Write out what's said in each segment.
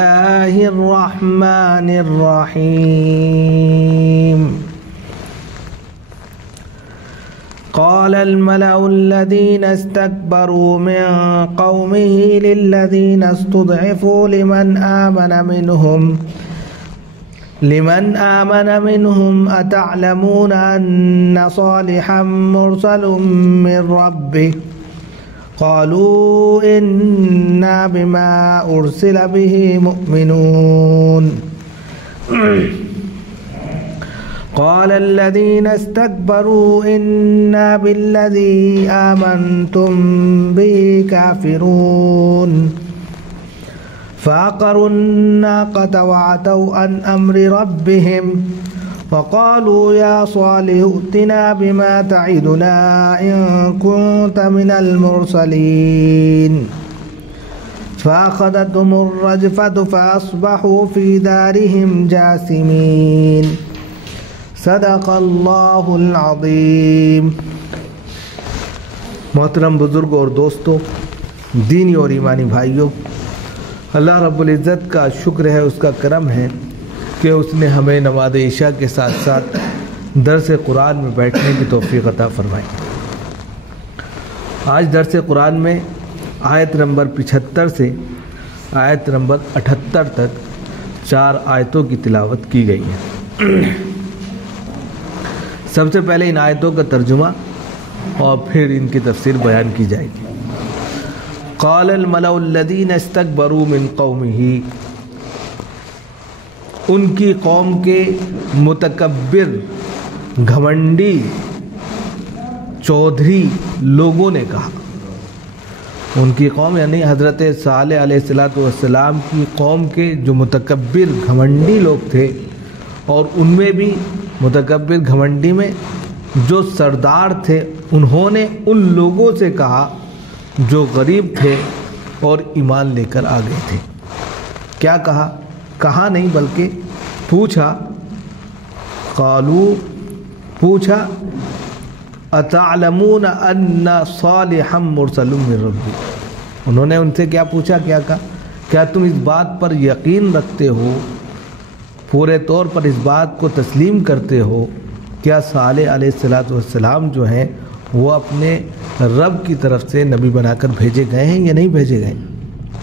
الله الرحمن الرحيم قال الملأ الذين استكبروا من قومه للذين استضعفوا لمن آمن منهم أتعلمون أن صالحا مرسل من ربه قالوا إنا بما أرسل به مؤمنون قال الذين استكبروا إنا بالذي آمنتم به كافرون فعقروا الناقة وعتوا عن أمر ربهم وقالوا يا صالح ائتنا بما تعدنا إن كنت من المرسلين فأخذتهم الرجفة فأصبحوا في دارهم جاثمين صدق اللہ العظیم۔ محترم بزرگوں اور دوستوں، دینی اور ایمانی بھائیوں، اللہ رب العزت کا شکر ہے، اس کا کرم ہے کہ اس نے ہمیں نماز عشاء کے ساتھ ساتھ درس قرآن میں بیٹھنے کی توفیق عطا فرمائی۔ آج درس قرآن میں آیت نمبر 75 سے آیت نمبر 78 تک 4 آیتوں کی تلاوت کی گئی ہے۔ سب سے پہلے ان آیتوں کا ترجمہ اور پھر ان کی تفسیر بیان کی جائے گی۔ قال الملأ الذین استکبروا من قومہ، ان کی قوم کے متکبر، گھمنڈی، چودھری لوگوں نے کہا۔ ان کی قوم یعنی حضرت صالح علیہ السلام کی قوم کے جو متکبر گھمنڈی لوگ تھے، اور ان میں بھی متکبر گھمنڈی میں جو سردار تھے، انہوں نے ان لوگوں سے کہا جو غریب تھے اور ایمان لے کر آ گئے تھے۔ کیا کہا؟ کہا نہیں بلکہ پوچھا۔ قالوا، پوچھا، اتعلمون ان صالحا مرسل من ربی، انہوں نے ان سے کیا پوچھا، کیا کہا؟ کیا تم اس بات پر یقین رکھتے ہو، پورے طور پر اس بات کو تسلیم کرتے ہو کیا صالح علیہ السلام جو ہیں وہ اپنے رب کی طرف سے نبی بنا کر بھیجے گئے ہیں یا نہیں بھیجے گئے؟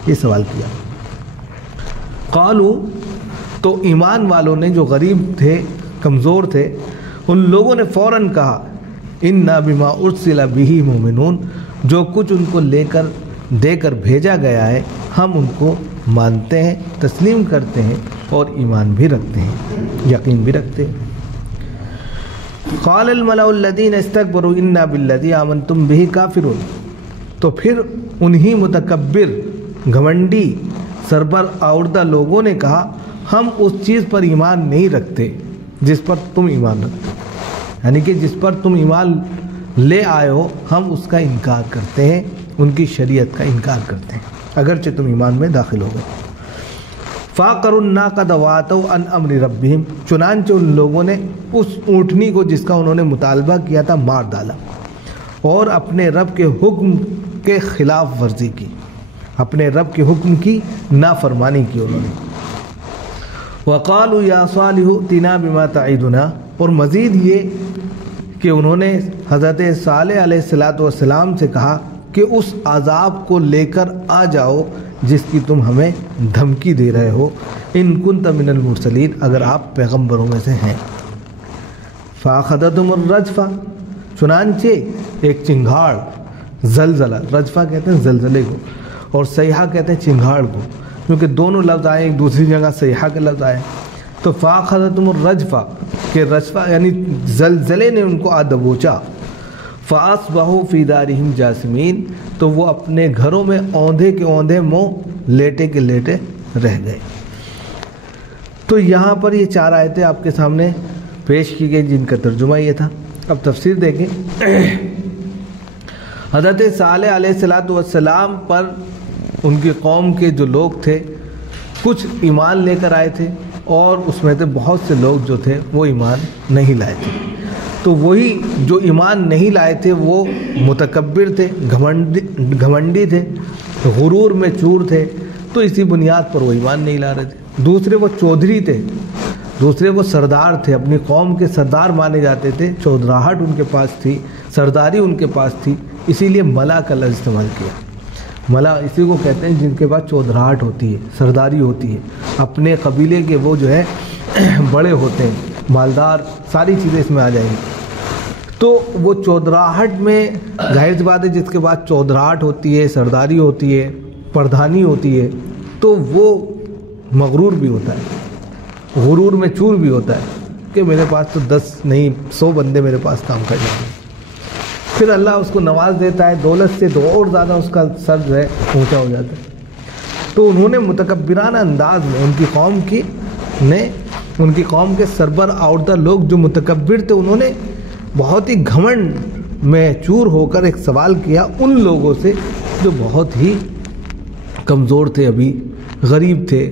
یہ سوال کیا۔ قالو، تو ایمان والوں نے جو غریب تھے، کمزور تھے، ان لوگوں نے فوراً کہا انا بما ارسل بہ مؤمنون، جو کچھ ان کو دے کر بھیجا گیا ہے ہم ان کو مانتے ہیں، تسلیم کرتے ہیں اور ایمان بھی رکھتے ہیں، یقین بھی رکھتے ہیں۔ قال الملأ الذین استکبروا انا بالذی آمنتم بہ کافرون، تو پھر انہی متکبر، گھمنڈی، سربر آوردہ لوگوں نے کہا ہم اس چیز پر ایمان نہیں رکھتے جس پر تم ایمان رکھتے، یعنی کہ جس پر تم ایمان لے آئے ہو ہم اس کا انکار کرتے ہیں، ان کی شریعت کا انکار کرتے ہیں اگرچہ تم ایمان میں داخل ہو گئے۔ فَعَقَرُوا النَّاقَةَ وَعَتَوْا عَنْ أَمْرِ رَبِّهِمْ، چنانچہ ان لوگوں نے اس اونٹنی کو جس کا انہوں نے مطالبہ کیا تھا مار ڈالا اور اپنے رب کے حکم کے خلاف ورزی کی، اپنے رب کے حکم کی نافرمانی کی انہوں نے۔ وَقَالُوا يَا صَالِحُ ائْتِنَا بِمَا تَعِدُنَا، اور مزید یہ کہ انہوں نے حضرت صالح علیہ السلام سے کہا کہ اس عذاب کو لے کر آ جاؤ جس کی تم ہمیں دھمکی دے رہے ہو، ان کنت من المرسلین، اگر آپ پیغمبروں میں سے ہیں۔ فاخذتهم الرجفہ، چنانچہ ایک چنگھاڑ، زلزلہ، رجفہ کہتے ہیں زلزلے کو اور صیحہ کہتے ہیں چنگھاڑ کو، کیونکہ دونوں لفظ آئے، ایک دوسری جگہ صیحہ کے لفظ آئے، تو فاخذتهم الرجفہ کہ رجفہ یعنی زلزلے نے ان کو آ دبوچا۔ فَأَصْبَحُوا فِي دَارِهِمْ جَاثِمِينَ، تو وہ اپنے گھروں میں اوندھے کے اوندھے منہ لیٹے کے لیٹے رہ گئے۔ تو یہاں پر یہ 4 آیتیں آپ کے سامنے پیش کی گئی جن کا ترجمہ یہ تھا۔ اب تفسیر دیکھیں۔ حضرت صالح علیہ السلام پر ان کی قوم کے جو لوگ تھے کچھ ایمان لے کر آئے تھے اور اس میں سے بہت سے لوگ جو تھے وہ ایمان نہیں لائے تھے۔ تو وہی جو ایمان نہیں لائے تھے وہ متکبر تھے، گھمنڈی تھے، غرور میں چور تھے، تو اسی بنیاد پر وہ ایمان نہیں لا رہے تھے۔ دوسرے وہ چودھری تھے، دوسرے وہ سردار تھے، اپنی قوم کے سردار مانے جاتے تھے، چودراہٹ ان کے پاس تھی، سرداری ان کے پاس تھی، اسی لیے ملا کا لفظ استعمال کیا۔ ملا اسی کو کہتے ہیں جن کے پاس چودراہٹ ہوتی ہے، سرداری ہوتی ہے، اپنے قبیلے کے وہ جو ہے بڑے ہوتے ہیں، مالدار، ساری چیزیں اس میں آ جائیں گی۔ تو وہ چودراہٹ میں ظاہر سی بات ہے جس کے بعد چودراہٹ ہوتی ہے، سرداری ہوتی ہے، پردھانی ہوتی ہے، تو وہ مغرور بھی ہوتا ہے، غرور میں چور بھی ہوتا ہے کہ میرے پاس تو 10 نہیں 100 بندے میرے پاس کام کر جائیں گے۔ پھر اللہ اس کو نواز دیتا ہے دولت سے، تو اور زیادہ اس کا سر جو ہے اونچا ہو جاتا ہے۔ تو انہوں نے متکبرانہ انداز میں ان کی قوم کے سربر آوردہ لوگ جو متکبر تھے، انہوں نے بہت ہی گھمنڈ میں چور ہو کر ایک سوال کیا ان لوگوں سے جو بہت ہی کمزور تھے، ابھی غریب تھے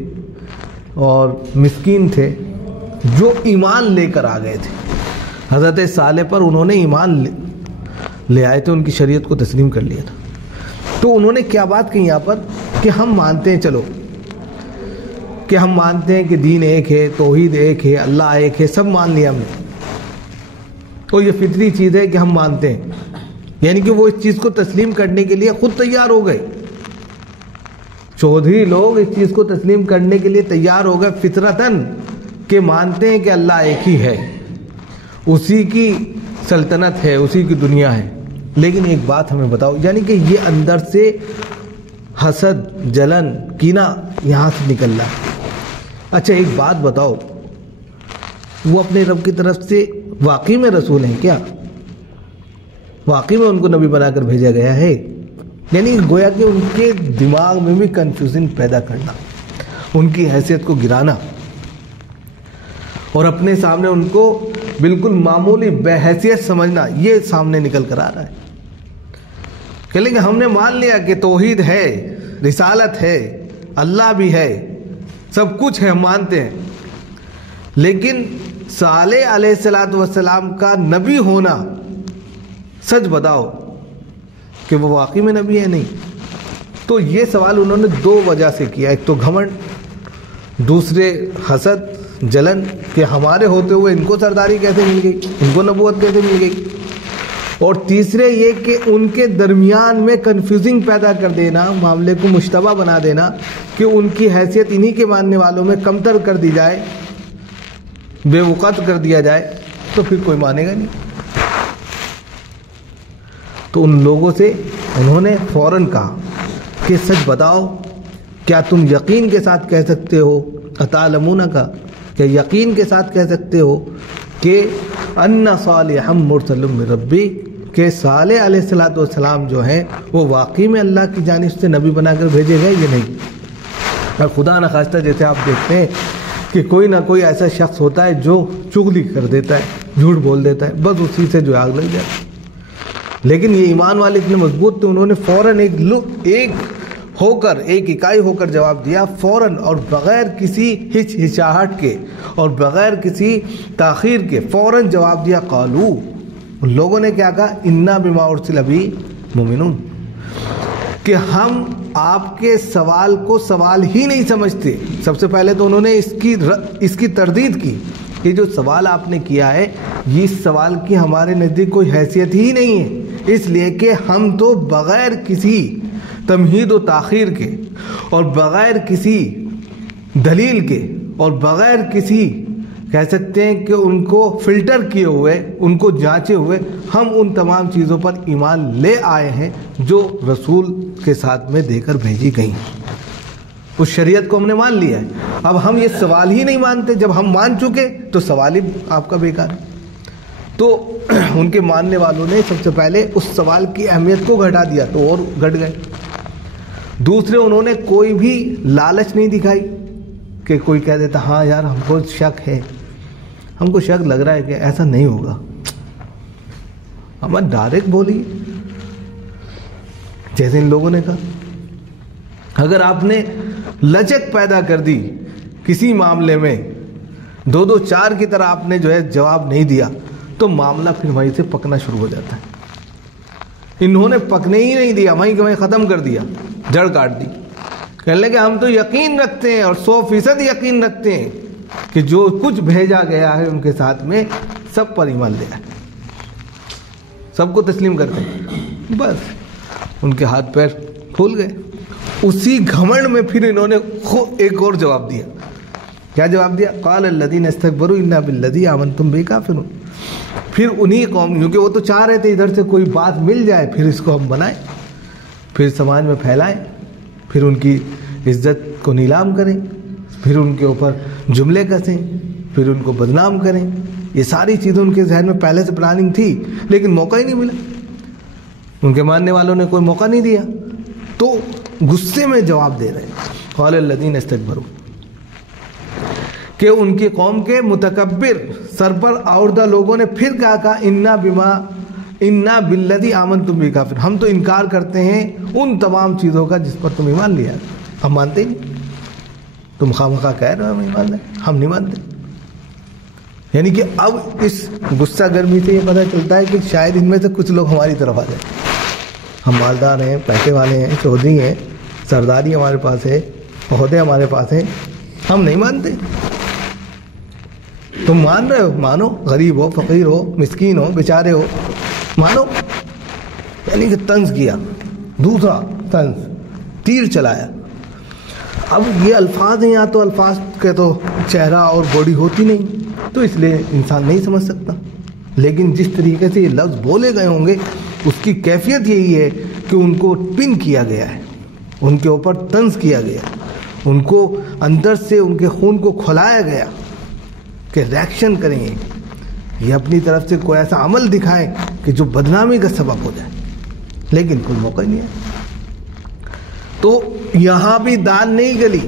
اور مسکین تھے، جو ایمان لے کر آ گئے تھے حضرت صالح پر، انہوں نے ایمان لے آئے تھے، ان کی شریعت کو تسلیم کر لیا تھا۔ تو انہوں نے کیا بات کہی یہاں پر کہ ہم مانتے ہیں، چلو کہ ہم مانتے ہیں کہ دین ایک ہے، توحید ایک ہے، اللہ ایک ہے، سب مان لیا ہم نے، اور یہ فطری چیز ہے کہ ہم مانتے ہیں، یعنی کہ وہ اس چیز کو تسلیم کرنے کے لیے خود تیار ہو گئے۔ چودھری لوگ اس چیز کو تسلیم کرنے کے لیے تیار ہو گئے فطرتاً، کہ مانتے ہیں کہ اللہ ایک ہی ہے، اسی کی سلطنت ہے، اسی کی دنیا ہے۔ لیکن ایک بات ہمیں بتاؤ، یعنی کہ یہ اندر سے حسد، جلن، کینہ یہاں سے نکل رہا ہے۔ اچھا ایک بات بتاؤ، وہ اپنے رب کی طرف سے واقعی میں رسول ہیں کیا؟ واقعی میں ان کو نبی بنا کر بھیجا گیا ہے؟ یعنی گویا کہ ان کے دماغ میں بھی کنفیوژن پیدا کرنا، ان کی حیثیت کو گرانا، اور اپنے سامنے ان کو بالکل معمولی بے حیثیت سمجھنا، یہ سامنے نکل کر آ رہا ہے۔ کہ لیں کہ ہم نے مان لیا کہ توحید ہے، رسالت ہے، اللہ بھی ہے، سب کچھ ہے، ہم مانتے ہیں، لیکن صالح علیہ السلام کا نبی ہونا، سچ بتاؤ کہ وہ واقعی میں نبی ہے نہیں؟ تو یہ سوال انہوں نے 2 وجہ سے کیا، ایک تو گھمنڈ، دوسرے حسد، جلن، کہ ہمارے ہوتے ہوئے ان کو سرداری کیسے مل گئی، ان کو نبوت کیسے مل گئی، اور تیسرے یہ کہ ان کے درمیان میں کنفیوزنگ پیدا کر دینا، معاملے کو مشتبہ بنا دینا کہ ان کی حیثیت انہی کے ماننے والوں میں کمتر کر دی جائے، بے وقت کر دیا جائے، تو پھر کوئی مانے گا نہیں۔ تو ان لوگوں سے انہوں نے فوراً کہا کہ سچ بتاؤ، کیا تم یقین کے ساتھ کہہ سکتے ہو، اتعلمون کا، کیا یقین کے ساتھ کہہ سکتے ہو کہ ان صالحا مرسل من ربی، کہ صالح علیہ السلام جو ہیں وہ واقعی میں اللہ کی جانب سے نبی بنا کر بھیجے گئے؟ یہ نہیں۔ اور خدا نخواستہ جیسے آپ دیکھتے ہیں کہ کوئی نہ کوئی ایسا شخص ہوتا ہے جو چغلی کر دیتا ہے، جھوٹ بول دیتا ہے، بس اسی سے جو آگ لگ جاتی ہے۔ لیکن یہ ایمان والے اتنے مضبوط تھے، انہوں نے فوراً ایک اکائی ہو کر جواب دیا، فوراً، اور بغیر کسی ہچکچاہٹ کے اور بغیر کسی تاخیر کے فوراً جواب دیا۔ قالو، ان لوگوں نے کیا کہا؟ انا بما ارسل بہ مؤمنون، کہ ہم آپ کے سوال کو سوال ہی نہیں سمجھتے۔ سب سے پہلے تو انہوں نے اس کی تردید کی، یہ جو سوال آپ نے کیا ہے، یہ سوال کی ہمارے نزدیک کوئی حیثیت ہی نہیں ہے، اس لیے کہ ہم تو بغیر کسی تمہید و تاخیر کے اور بغیر کسی دلیل کے اور بغیر کسی کہہ سکتے ہیں کہ ان کو فلٹر کیے ہوئے، ان کو جانچے ہوئے، ہم ان تمام چیزوں پر ایمان لے آئے ہیں جو رسول کے ساتھ میں دے کر بھیجی گئی ہیں۔ اس شریعت کو ہم نے مان لیا ہے، اب ہم یہ سوال ہی نہیں مانتے۔ جب ہم مان چکے تو سوال ہی آپ کا بیکار ہے۔ تو ان کے ماننے والوں نے سب سے پہلے اس سوال کی اہمیت کو گھٹا دیا، تو اور گھٹ گئے۔ دوسرے، انہوں نے کوئی بھی لالچ نہیں دکھائی کہ کوئی کہہ دیتا ہاں یار ہم کو شک ہے، ہم کو شک لگ رہا ہے کہ ایسا نہیں ہوگا، ہمیں ڈائریکٹ بولی جیسے ان لوگوں نے کہا۔ اگر آپ نے لچک پیدا کر دی کسی معاملے میں، 2 4 کی طرح آپ نے جو ہے جواب نہیں دیا، تو معاملہ پھر وہیں سے پکنا شروع ہو جاتا ہے۔ انہوں نے پکنے ہی نہیں دیا، وہیں کہ وہیں ختم کر دیا، جڑ کاٹ دی کہنے لگے ہم تو یقین رکھتے ہیں اور 100% یقین رکھتے ہیں کہ جو کچھ بھیجا گیا ہے ان کے ساتھ میں سب پر ایمان لے آئے، سب کو تسلیم کرتے ہیں۔ بس ان کے ہاتھ پیر کھل گئے۔ اسی گھمنڈ میں پھر انہوں نے ایک اور جواب دیا۔ کیا جواب دیا؟ قال الذین استکبروا انا بالذی آمنتم بہ کافرون۔ پھر انہی قوم، کیونکہ وہ تو چاہ رہے تھے ادھر سے کوئی بات مل جائے، پھر اس کو ہم بنائیں، پھر سماج میں پھیلائیں، پھر ان کی عزت کو نیلام کریں، پھر ان کے اوپر جملے کسیں، پھر ان کو بدنام کریں۔ یہ ساری چیزیں ان کے ذہن میں پہلے سے پلاننگ تھی، لیکن موقع ہی نہیں ملا، ان کے ماننے والوں نے کوئی موقع نہیں دیا، تو غصے میں جواب دے رہے ہیں۔ قال الذین استکبروا، کہ ان کی قوم کے متکبر سر پر آوردہ لوگوں نے پھر کہا انا بالذی آمنتم بہ کافر، ہم تو انکار کرتے ہیں ان تمام چیزوں کا جس پر تم ایمان لیا، ہم مانتے ہی نہیں، تم خواہ کہہ رہے ہو ہم ایمان لیں، ہم نہیں مانتے۔ یعنی کہ اب اس غصہ گرمی سے یہ پتہ چلتا ہے کہ شاید ان میں سے کچھ لوگ ہماری طرف آ جائیں، ہم مالدار ہیں، پیسے والے ہیں، چودھری ہیں، سرداری ہمارے پاس ہے، عہدے ہمارے پاس ہیں، ہم نہیں مانتے۔ تم مان رہے ہو، مانو، غریب ہو، فقیر ہو، مسکین ہو، بیچارے ہو، مانو۔ یعنی کہ طنز کیا، دوسرا طنز، تیر چلایا۔ اب یہ الفاظ ہیں، یا تو الفاظ کے تو چہرہ اور باڈی ہوتی نہیں، تو اس لیے انسان نہیں سمجھ سکتا، لیکن جس طریقے سے یہ لفظ بولے گئے ہوں گے اس کی کیفیت یہی ہے کہ ان کو پن کیا گیا ہے، ان کے اوپر طنز کیا گیا، ان کو اندر سے ان کے خون کو کھلایا گیا کہ ریاکشن کریں گے، یہ اپنی طرف سے کوئی ایسا عمل دکھائیں کہ جو بدنامی کا سبب ہو جائے، لیکن کوئی موقع نہیں ہے۔ تو یہاں بھی دال نہیں گلی،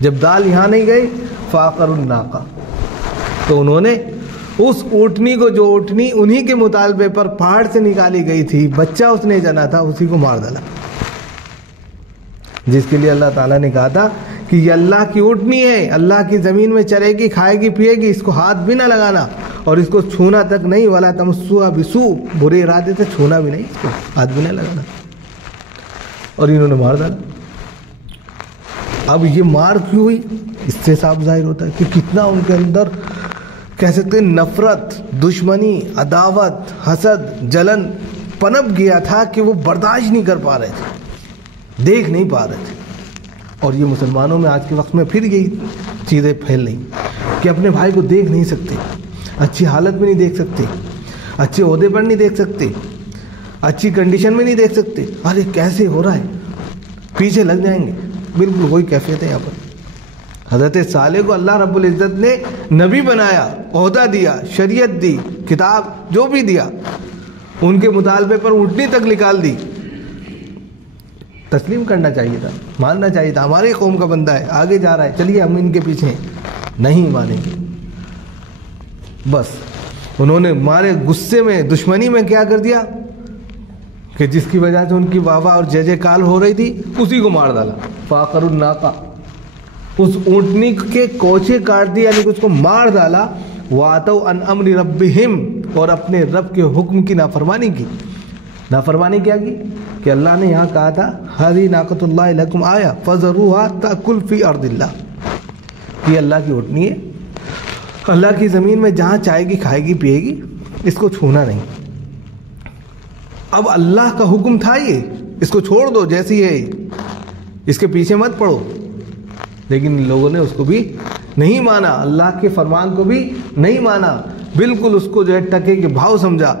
جب دال یہاں نہیں گئی فاقر الناقہ، تو انہوں نے اس اونٹنی کو، جو اونٹنی انہی کے مطالبے پر پہاڑ سے نکالی گئی تھی، بچہ اس نے جنا تھا، اسی کو مار ڈالا، جس کے لیے اللہ تعالیٰ نے کہا تھا کہ یہ اللہ کی اونٹنی ہے، اللہ کی زمین میں چرے گی، کھائے گی، پیے گی، اس کو ہاتھ بھی نہ لگانا اور اس کو چھونا تک نہیں، ولا تمسوها بسوء، برے ارادے سے چھونا بھی نہیں، اس کو ہاتھ بھی نہ لگانا، اور انہوں نے مار ڈالا۔ اب یہ مار کیوں ہوئی؟ اس سے صاف ظاہر ہوتا ہے کہ کتنا ان کے اندر کہہ سکتے ہیں نفرت، دشمنی، عداوت، حسد، جلن پنپ گیا تھا کہ وہ برداشت نہیں کر پا رہے تھے، دیکھ نہیں پا رہے تھے۔ اور یہ مسلمانوں میں آج کے وقت میں پھر یہی چیزیں پھیل رہی کہ اپنے بھائی کو دیکھ نہیں سکتے، اچھی حالت میں نہیں دیکھ سکتے، اچھے عہدے پر نہیں دیکھ سکتے، اچھی کنڈیشن میں نہیں دیکھ سکتے، ارے کیسے ہو رہا ہے، پیچھے لگ جائیں گے۔ بالکل وہی کیفیت ہے یہاں پر۔ حضرت صالح کو اللہ رب العزت نے نبی بنایا، عہدہ دیا، شریعت دی، کتاب جو بھی دیا، ان کے مطالبے پر اونٹنی تک نکال دی، تسلیم کرنا چاہیے تھا، ماننا چاہیے تھا، ہماری قوم کا بندہ ہے، آگے جا رہا ہے، چلیے ہم ان کے پیچھے ہیں، نہیں مانیں گے۔ بس انہوں نے مارے غصے میں، دشمنی میں کیا کر دیا کہ جس کی وجہ سے ان کی واہ واہ اور جے جے کال ہو رہی تھی، اسی کو مار ڈالا، فاقر الناقہ، اس اونٹنی کے کوچے کاٹ دیا، یعنی کہ اس کو مار ڈالا۔ وَآتَوْا عَنْ أَمْرِ رَبِّهِمْ، اور اپنے رب کے حکم کی نافرمانی کی۔ نافرمانی کیا کی کہ اللہ نے یہاں کہا تھا هَذِهِ نَاقَةُ اللَّهِ لَكُمْ آیَةٌ فَذَرُوهَا تَأْكُلْ فِي أَرْضِ اللَّهِ، یہ اللہ کی اونٹنی ہے، اللہ کی زمین میں جہاں چاہے گی، کھائے گی، پیے گی، اس کو چھونا نہیں۔ اب اللہ کا حکم تھا، یہ اس کو چھوڑ دو جیسی ہے، اس کے پیچھے مت پڑو، لیکن لوگوں نے اس کو بھی نہیں مانا، اللہ کے فرمان کو بھی نہیں مانا، بالکل اس کو جو ہے ٹکے کے بھاؤ سمجھا،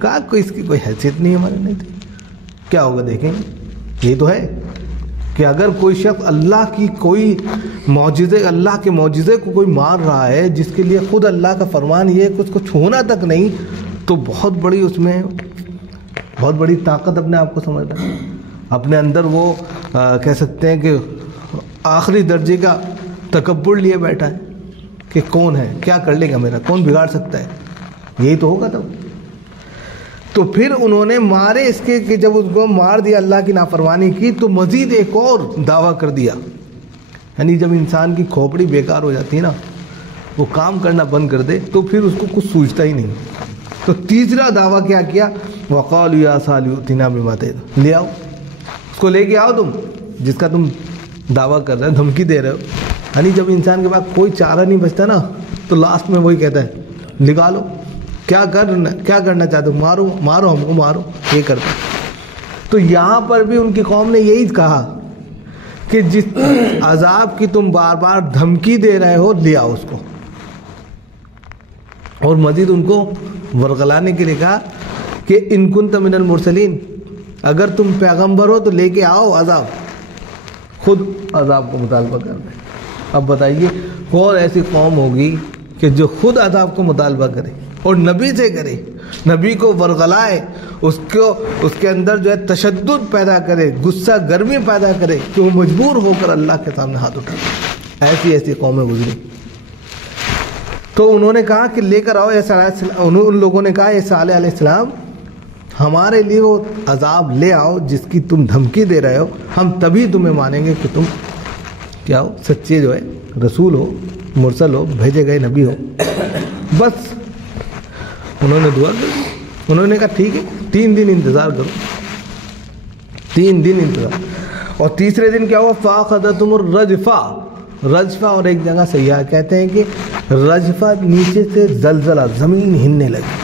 کہا کوئی اس کی کوئی حیثیت نہیں ہمارے نہیں تھی۔ کیا ہوگا دیکھیں گے۔ یہ تو ہے کہ اگر کوئی شخص اللہ کی کوئی معجزے، اللہ کے معجزے کو کوئی مار رہا ہے، جس کے لیے خود اللہ کا فرمان یہ ہے کہ اس کو چھونا تک نہیں، تو بہت بڑی اس میں بہت بڑی طاقت اپنے آپ کو سمجھتا ہے، اپنے اندر وہ کہہ سکتے ہیں کہ آخری درجے کا تکبر لیے بیٹھا ہے کہ کون ہے، کیا کر لے گا میرا، کون بگاڑ سکتا ہے، یہی تو ہوگا تب۔ تو پھر انہوں نے مارے اس کے کہ جب اس کو مار دیا، اللہ کی نافرمانی کی، تو مزید ایک اور دعویٰ کر دیا۔ یعنی جب انسان کی کھوپڑی بیکار ہو جاتی ہے نا، وہ کام کرنا بند کر دے، تو پھر اس کو کچھ سوچتا ہی نہیں۔ تو تیسرا دعویٰ کیا کیا؟ وَقَالُوا يَا صَالِحُ ائْتِنَا بِمَا تَعِدُنَا، لے آؤ اس کو، لے کے آؤ تم، جس کا تم دعویٰ کر رہے ہو، دھمکی دے رہے ہو. یعنی جب انسان کے پاس کوئی چارہ نہیں بچتا نا تو لاسٹ میں وہی کہتا ہے نکالو، کیا کرنا چاہتے ہو، مارو ہم کو مارو، یہ کرتا. تو یہاں پر بھی ان کی قوم نے یہی کہا کہ جس عذاب کی تم بار بار دھمکی دے رہے ہو لے آؤ اس کو. اور مزید ان کو ورغلانے کے لیے کہا کہ ان کنت من المرسلین، اگر تم پیغمبر ہو تو لے کے آؤ عذاب. خود عذاب کو مطالبہ کر رہے ہیں. اب بتائیے اور ایسی قوم ہوگی کہ جو خود عذاب کو مطالبہ کرے اور نبی سے کرے، نبی کو ورغلائے، اس کے اندر جو ہے تشدد پیدا کرے، غصہ گرمی پیدا کرے کہ وہ مجبور ہو کر اللہ کے سامنے ہاتھ اٹھائے. ایسی قومیں گزری. تو انہوں نے کہا کہ لے کر آؤ ان لوگوں نے کہا اے صالح علیہ السلام ہمارے لیے وہ عذاب لے آؤ جس کی تم دھمکی دے رہے ہو، ہم تبھی تمہیں مانیں گے کہ تم کیا ہو، سچے جو ہے رسول ہو، مرسل ہو، بھیجے گئے نبی ہو. بس انہوں نے دعا کر دی. انہوں نے کہا ٹھیک ہے 3 دن انتظار کرو. 3 دن انتظار. اور تیسرے دن کیا ہوا؟ فَأَخَذَتْهُمُ الرَّجْفَةُ. رجفہ، اور ایک جگہ سیاح کہتے ہیں کہ رجفہ نیچے سے زلزلہ، زمین ہلنے لگی.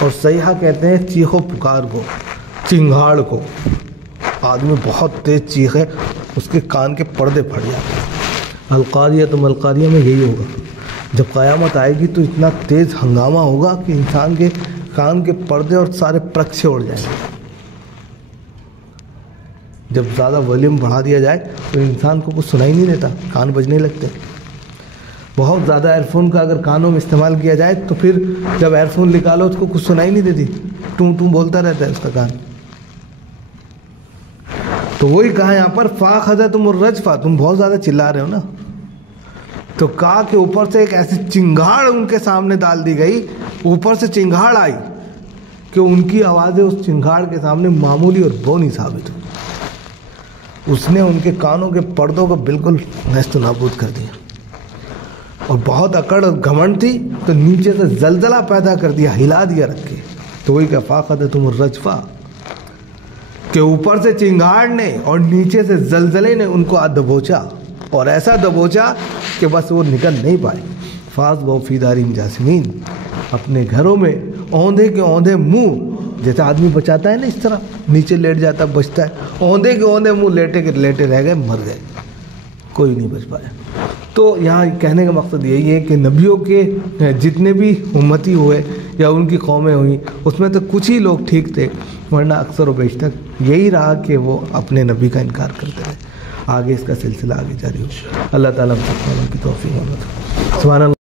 اور سیاح کہتے ہیں چیخ و پکار کو، چنگھاڑ کو. آدمی بہت تیز چیخے، اس کے کان کے پردے پھٹ جاتے ہیں. القاریہ تو القاریہ میں یہی ہوگا. جب قیامت آئے گی تو اتنا تیز ہنگامہ ہوگا کہ انسان کے کان کے پردے اور سارے پرکشے اڑ جائیں گے. جب زیادہ والیوم بڑھا دیا جائے تو انسان کو کچھ سنائی نہیں دیتا، کان بجنے لگتے. بہت زیادہ ایئر فون کا اگر کانوں میں استعمال کیا جائے تو پھر جب ایئر فون نکالو اس کو کچھ سنائی نہیں دیتی، ٹوں ٹوں بولتا رہتا ہے اس کا کان. تو وہی کہا یہاں پر فَأَخَذَتْهُمُ الرَّجْفَةُ، تم بہت زیادہ چلا رہے ہو نا. تو کہا کہ اوپر سے ایک ایسی چنگھاڑ ان کے سامنے ڈال دی گئی، اوپر سے چنگھاڑ آئی کہ ان کی آوازیں اس چنگھاڑ کے سامنے معمولی اور بونی ثابت ہوئی. اس نے ان کے کانوں کے پردوں کو بالکل نیست و نابود کر دیا. اور بہت اکڑ اور گھمنڈ تھی تو نیچے سے زلزلہ پیدا کر دیا، ہلا دیا رکھ کے. تو وہی کہ فَأَخَذَتْهُمُ الرَّجْفَةُ، کہ اوپر سے چنگھاڑ نے اور نیچے سے زلزلے نے ان کو دبوچا، اور ایسا دبوچا کہ بس وہ نکل نہیں پائے. فَأَصْبَحُوا فِي دَارِهِمْ جَاثِمِينَ، اپنے گھروں میں اوندھے کے اوندھے منہ، جیسے آدمی بچاتا ہے نا اس طرح نیچے لیٹ جاتا ہے بچتا ہے، اوندھے کے اوندھے منہ لیٹے کے لیٹے رہ گئے، مر گئے، کوئی نہیں بچ پایا. تو یہاں کہنے کا مقصد یہی ہے کہ نبیوں کے جتنے بھی امتی ہوئے یا ان کی قومیں ہوئیں اس میں تو کچھ ہی لوگ ٹھیک تھے، ورنہ اکثر و بیشتر یہی رہا کہ وہ اپنے نبی کا انکار کرتے رہے. آگے اس کا سلسلہ آگے جاری ہو. اللہ تعالیٰ ہم سب کی توفیق. سبحان اللہ.